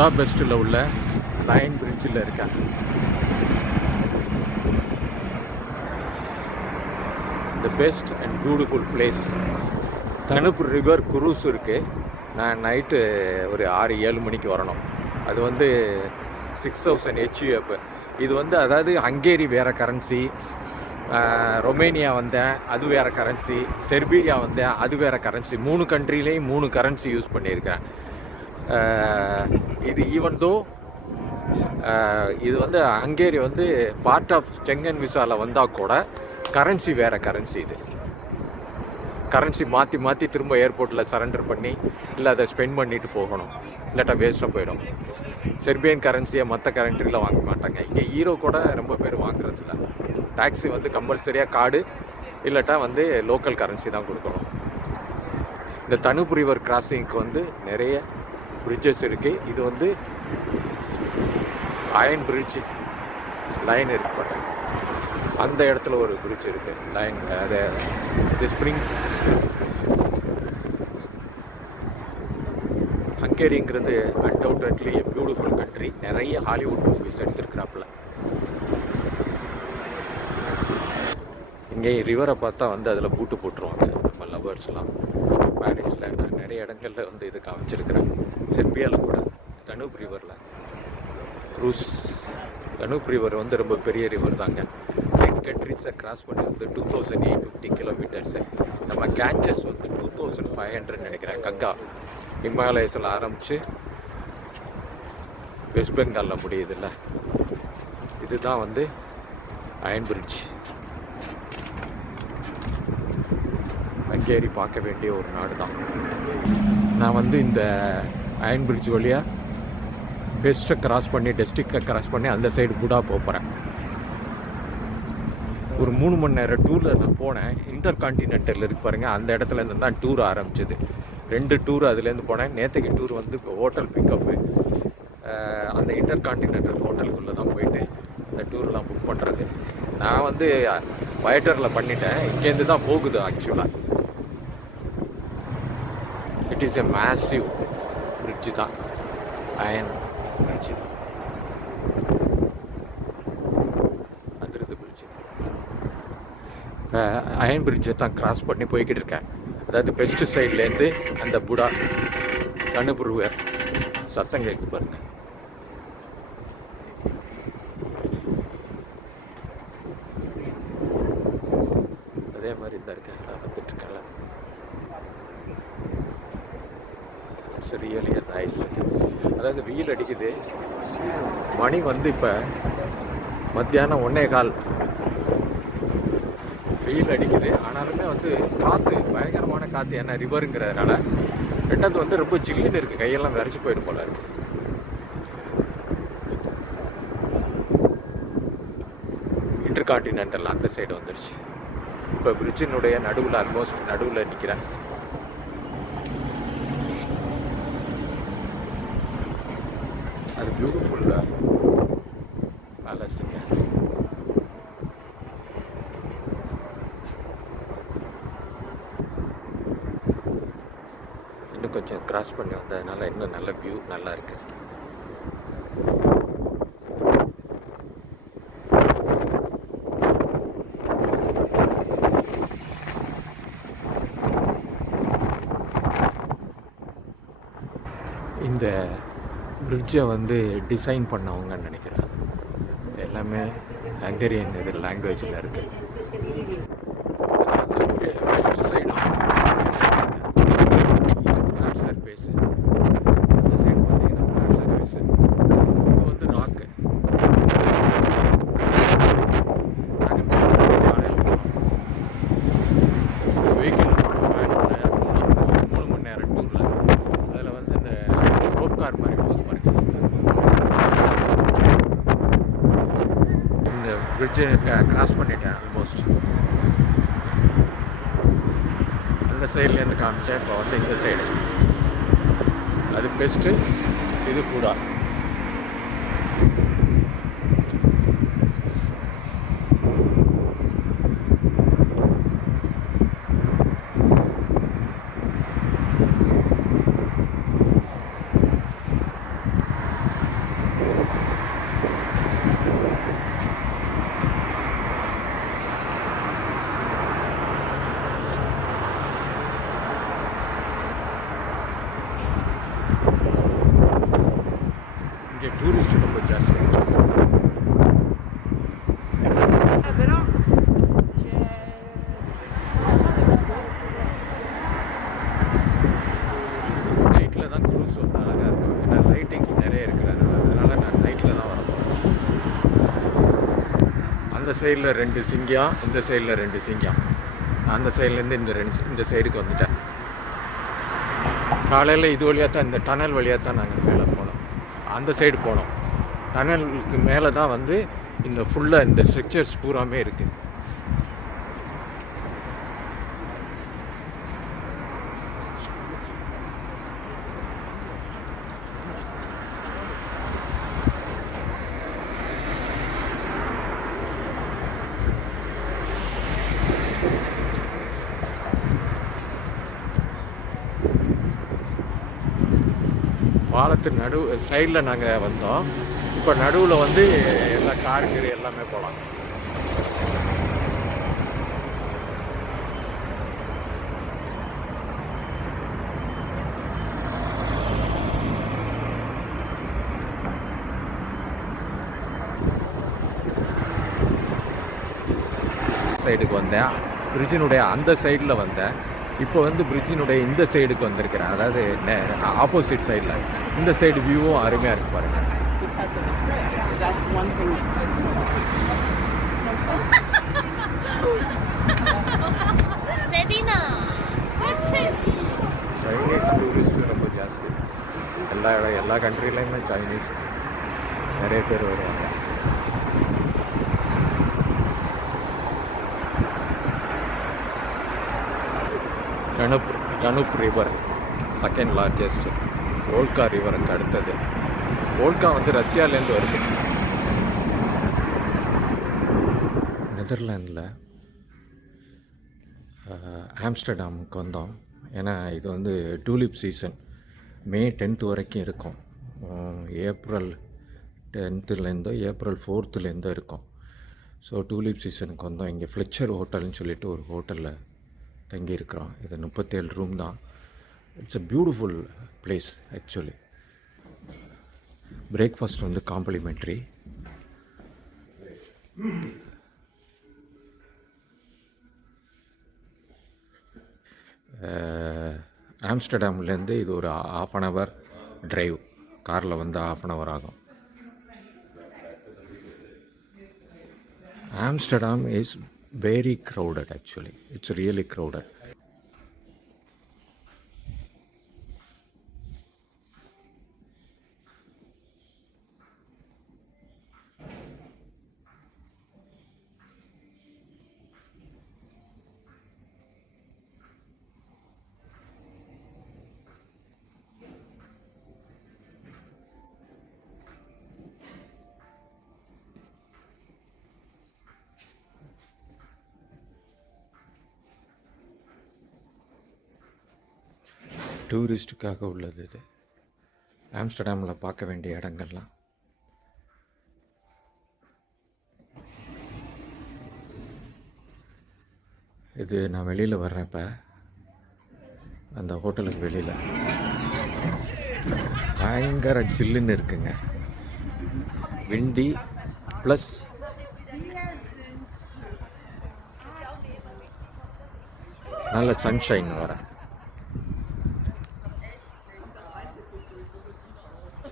புடாபெஸ்ட்டில் உள்ள லயன் பிரிட்ஜில் இருக்கேன். The best and beautiful place. Danube river cruise இருக்குது. நான் நைட்டு ஒரு 6-7 மணிக்கு வரணும். அது வந்து 6000 HUF. இது வந்து அதாவது ஹங்கேரி வேறு கரன்சி, ரொமேனியா வந்தேன் அது வேறு கரன்சி, செர்பியா வந்தேன் அது வேறு கரன்சி. 3 கண்ட்ரிலேயும் 3 கரன்சி யூஸ் பண்ணியிருக்கேன். இது ஈவன் தோ இது வந்து ஹங்கேரி வந்து பார்ட் ஆஃப் செங்கன் விசாவில் வந்தால் கூட கரன்சி வேறு கரன்சி. இது கரன்சி மாற்றி மாற்றி திரும்ப ஏர்போர்ட்டில் சரண்டர் பண்ணி இல்லை அதை ஸ்பெண்ட் பண்ணிவிட்டு போகணும், இல்லாட்டா வேஸ்ட்டாக போயிடும். செர்பியன் கரன்சியை மற்ற கண்ட்ரியில் வாங்க மாட்டாங்க. இங்கே ஈரோ கூட ரொம்ப பேர் வாங்குறதில்ல. டாக்ஸி வந்து கம்பல்சரியாக கார்டு இல்லாட்டா வந்து லோக்கல் கரன்சி தான் கொடுக்கணும். இந்த தனுப்பு ரிவர் கிராசிங்க்கு வந்து நிறைய பிரிட்ஜஸ் இருக்குது. இது வந்து அயன் பிரிட்ஜ் லைன் இருக்கு, அந்த இடத்துல ஒரு பிரிட்ஜ் இருக்குது லைன். அது ஸ்ப்ரிங் ஹங்கேரிங்கிறது அன்டவுட்லி எ பியூட்டிஃபுல் கண்ட்ரி. நிறைய ஹாலிவுட் மூவிஸ் எடுத்துருக்கிறாப்புல. இங்கே ரிவரை பார்த்தா வந்து அதில் பூட்டு போட்டுருவாங்க நம்ம லவர்ஸ்லாம். பாரிஸில் நான் நிறைய இடங்களில் வந்து இது காமிச்சிருக்கிறேன். செர்பியாவில் கூட தனுப் ரிவரில் க்ரூஸ். தனுப் ரிவர் வந்து ரொம்ப பெரிய ரிவர் தாங்க. 10 கண்ட்ரிஸை கிராஸ் பண்ணி வந்து 2850 கிலோமீட்டர்ஸு. நம்ம கேஞ்சஸ் வந்து 2500 நினைக்கிறேன். கங்கா ஹிமாலயஸில் ஆரம்பித்து வெஸ்ட் பெங்காலில் முடியுதுல்ல. இதுதான் வந்து அயன் பிரிட்ஜ். ஹங்கேரி பார்க்க வேண்டிய ஒரு நாடு தான். நான் வந்து இந்த அயன் பிரிட்ஜ் வழியாக பெஸ்ட்டை கிராஸ் பண்ணி டிஸ்ட்ரிக்டை கிராஸ் பண்ணி அந்த சைடு புடா போகிறேன். ஒரு 3 மணி நேரம் டூரில் நான் போனேன். இன்டர் கான்டினென்டல் இருக்கு பாருங்கள், அந்த இடத்துலேருந்து தான் டூர் ஆரம்பிச்சது. 2 டூர் அதுலேருந்து போனேன். நேற்றுக்கு டூர் வந்து இப்போ ஹோட்டல் பிக்கப்பு. அந்த இன்டர் கான்டினென்டல் ஹோட்டலுக்குள்ளே தான் போயிட்டு இந்த டூர்லாம் புக் பண்ணுறது. நான் வந்து வயட்டரில் பண்ணிட்டேன். இங்கேருந்து தான் போகுது ஆக்சுவலாக. It is a massive bridge தான், அயன் பிரிட்ஜு. அதிருது பிரிட்ஜு. அயன் பிரிட்ஜை தான் கிராஸ் பண்ணி போய்கிட்டு இருக்கேன். அதாவது பெஸ்ட் சைட்லேருந்து அந்த புடா தனுப்பு ரிவர் சத்தம் கேட்கு பாருங்க. அதே மாதிரி தான் இருக்கேன், வந்துட்டு இருக்கேன்ல. It's really nice. அதாவது வெயில் அடிக்குது. மணி வந்து இப்போ மத்தியானம் 1:15 வெயில் அடிக்குது. ஆனாலுமே வந்து காற்று பயங்கரமான காற்று. ஏன்னா ரிவருங்கிறதுனால. ரெண்டாவது வந்து ரொம்ப ஜில்லுன்னு இருக்குது, கையெல்லாம் விரைச்சி போயிடும் போல இருக்குது. இன்டர் கான்டினென்டல் அந்த சைடு வந்துடுச்சு. இப்போ பிரிட்ஜினுடைய நடுவில், ஆல்மோஸ்ட் நடுவில் நிற்கிறேன். அது பியூட்டிஃபுல் பேலஸுங்க. இன்னும் கொஞ்சம் கிராஸ் பண்ணி வந்ததுனால இன்னும் நல்ல வியூ நல்லா இருக்கு. இந்த பிரிட்ஜை வந்து டிசைன் பண்ணவங்கன்னு நினைக்கிறேன். எல்லாமே ஹங்கேரியன் இது லாங்குவேஜில் இருக்குது. வெஸ்ட் சைடு ஃப்ளாட் சர்ஃபேஸு, இந்த சைடு பார்த்தீங்கன்னா ஃப்ளாட் சர்ஃபேஸு. இது வந்து ராக்கு. வெஹிக்கிள் 3 மணி நேரம் டூரில். அதில் வந்து இந்த ரோப் கார் மாதிரி போகுது பாருங்க. இந்த பிரிட்ஜை கிராஸ் பண்ணிட்டேன் ஆல்மோஸ்ட். அந்த சைட்லேருந்து காமிச்சேன். இப்போ வந்து இந்த சைடு அது பெஸ்ட்டு. இது கூட டூரிஸ்ட் ரொம்ப ஜாஸ்தி. நைட்டில் தான் க்ரூஸ் வந்து அழகாக இருக்கும். ஏன்னா லைட்டிங்ஸ் நிறைய இருக்கிறதுனால, அதனால் நான் நைட்டில் தான் வர போகிறேன். அந்த சைடில் 2 சிங்கம், இந்த சைடில் 2 சிங்கம். அந்த சைட்லேருந்து இந்த சைடுக்கு வந்துட்டேன். காலையில் இது வழியாக தான், இந்த டனல் வழியாக தான் நாங்கள் மேலே போனோம். அந்த சைடு போனோம். டனலுக்கு மேலே தான் வந்து இந்த ஃபுல்லாக இந்த ஸ்ட்ரக்சர்ஸ் பூராமே இருக்குது. பாலத்து சைடில் நாங்கள் வந்தோம். இப்போ நடுவில் வந்து எல்லா காருங்கரு எல்லாமே போகலாம். சைடுக்கு வந்தேன், பிரிட்ஜினுடைய அந்த சைடில் வந்தேன். இப்போ வந்து பிரிட்ஜினுடைய இந்த சைடுக்கு வந்திருக்கிறேன், அதாவது ஆப்போசிட் சைடில். இந்த சைடு வியூவும் அருமையாக இருக்கு பாருங்கள். சைனீஸ் டூரிஸ்ட்டு ரொம்ப ஜாஸ்தி. எல்லா கண்ட்ரிலையுமே சைனீஸ் நிறைய பேர் வருவாங்க. டனுப் ரிவர் செகண்ட் லார்ஜஸ்ட், வோல்கா ரிவருக்கு அடுத்தது. வோல்கா வந்து ரஷ்யாவிலேருந்து வருது. நெதர்லாண்டில் ஆம்ஸ்டர்டாமுக்கு வந்தோம். ஏன்னா இது வந்து டூலிப் சீசன். மே 10th வரைக்கும் இருக்கும். ஏப்ரல் 10th ஏப்ரல் 4th இருக்கும். ஸோ டூலிப் சீசனுக்கு வந்தோம். இங்கே ஃப்ளெச்சர் ஹோட்டல்னு சொல்லிட்டு ஒரு ஹோட்டலில் தங்கியிருக்கிறோம். இது 37 ரூம் தான். It's a beautiful place actually. Breakfast வந்து காம்ப்ளிமெண்ட்ரி. ஆம்ஸ்டர்டாம்லேருந்து இது ஒரு 1/2 hour ட்ரைவ். காரில் வந்து 1/2 hour ஆகும். Amsterdam is very crowded actually. It's really crowded. டூரிஸ்ட்டுக்காக உள்ளது இது. ஆம்ஸ்டர்டாமில் பார்க்க வேண்டிய இடங்கள்லாம். இது நான் வெளியில் வர்றப்ப அந்த ஹோட்டலுக்கு வெளியில் பயங்கர ஜில்லுன்னு இருக்குங்க. விண்டி ப்ளஸ் நல்ல சன்ஷைன் வர.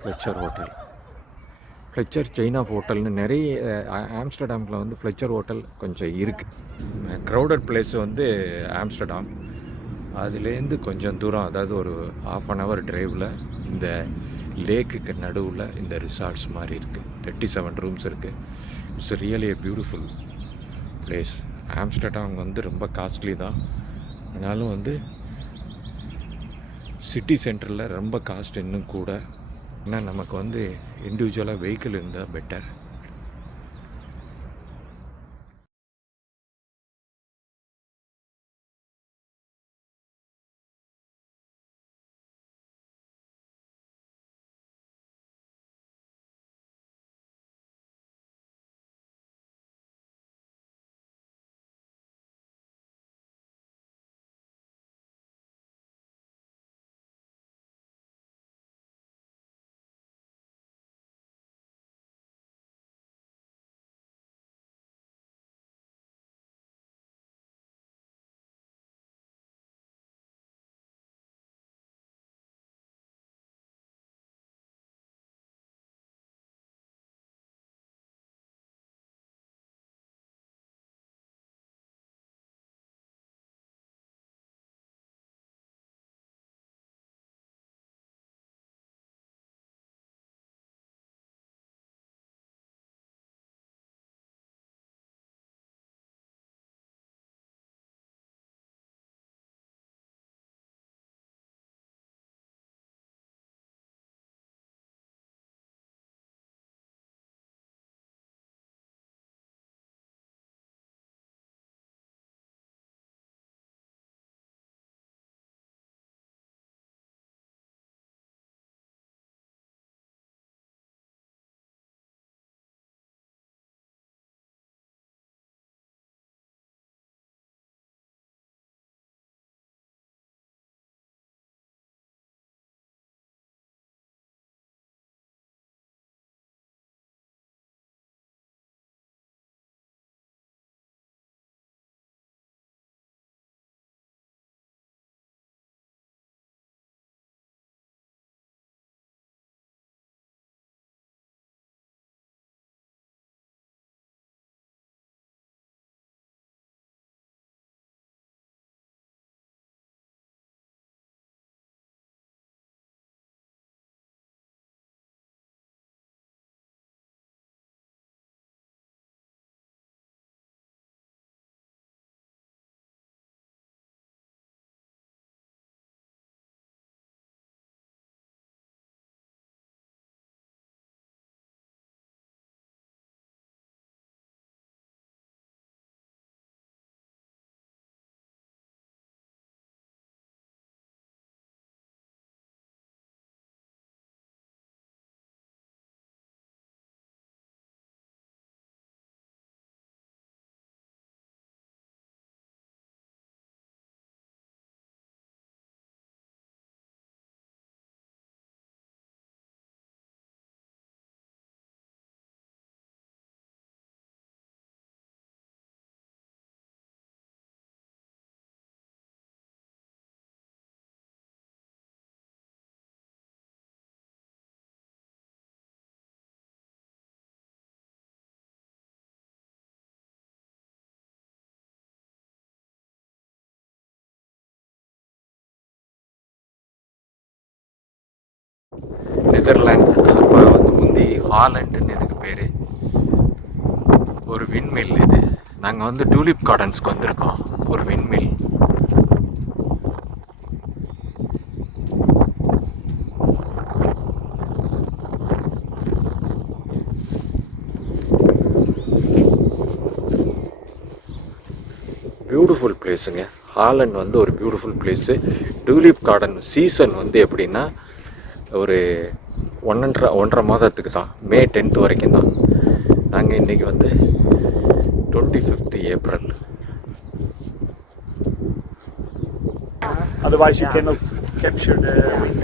Fletcher hotel, Fletcher chain of ஹோட்டல்னு நிறைய ஆம்ஸ்டர்டாமில் வந்து ஃப்ளெச்சர் ஹோட்டல் கொஞ்சம் இருக்குது. க்ரௌடட் பிளேஸ் வந்து ஆம்ஸ்டர்டாம். அதுலேருந்து கொஞ்சம் தூரம், அதாவது ஒரு 1/2 hour ட்ரைவில் இந்த லேக்குக்கு நடுவில் இந்த ரிசார்ட்ஸ் மாதிரி இருக்குது. 37 ரூம்ஸ் இருக்குது. It's really a beautiful place. Amsterdam வந்து ரொம்ப காஸ்ட்லி தான். ஆனாலும் வந்து சிட்டி சென்டரில் ரொம்ப காஸ்ட் இன்னும் கூட. ஏன்னா நமக்கு வந்து இண்டிவிஜுவலாக வெஹிக்கிள் இருந்தால் பெட்டர். நெதர்லாந்து, அப்போ வந்து முந்தி ஹாலண்டுன்னு இதுக்கு பேர். ஒரு விண்மில் இது. நாங்கள் வந்து டூலிப் கார்டன்ஸ்க்கு வந்திருக்கோம். ஒரு விண்மில். பியூட்டிஃபுல் பிளேஸுங்க. ஹாலண்ட் வந்து ஒரு beautiful place. Tulip garden season வந்து எப்படின்னா ஒரு ஒன்றரை மாதத்துக்கு தான், மே 10th வரைக்கும் தான். நாங்கள் இன்றைக்கி வந்து 25th April. Otherwise you cannot capture the wind.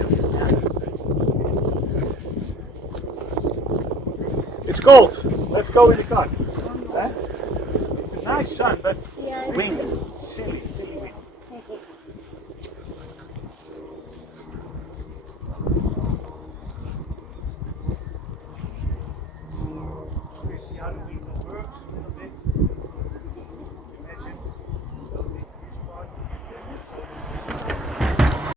It's cold. Let's go in the car. Huh? It's a nice sun, but wind. Silly wind.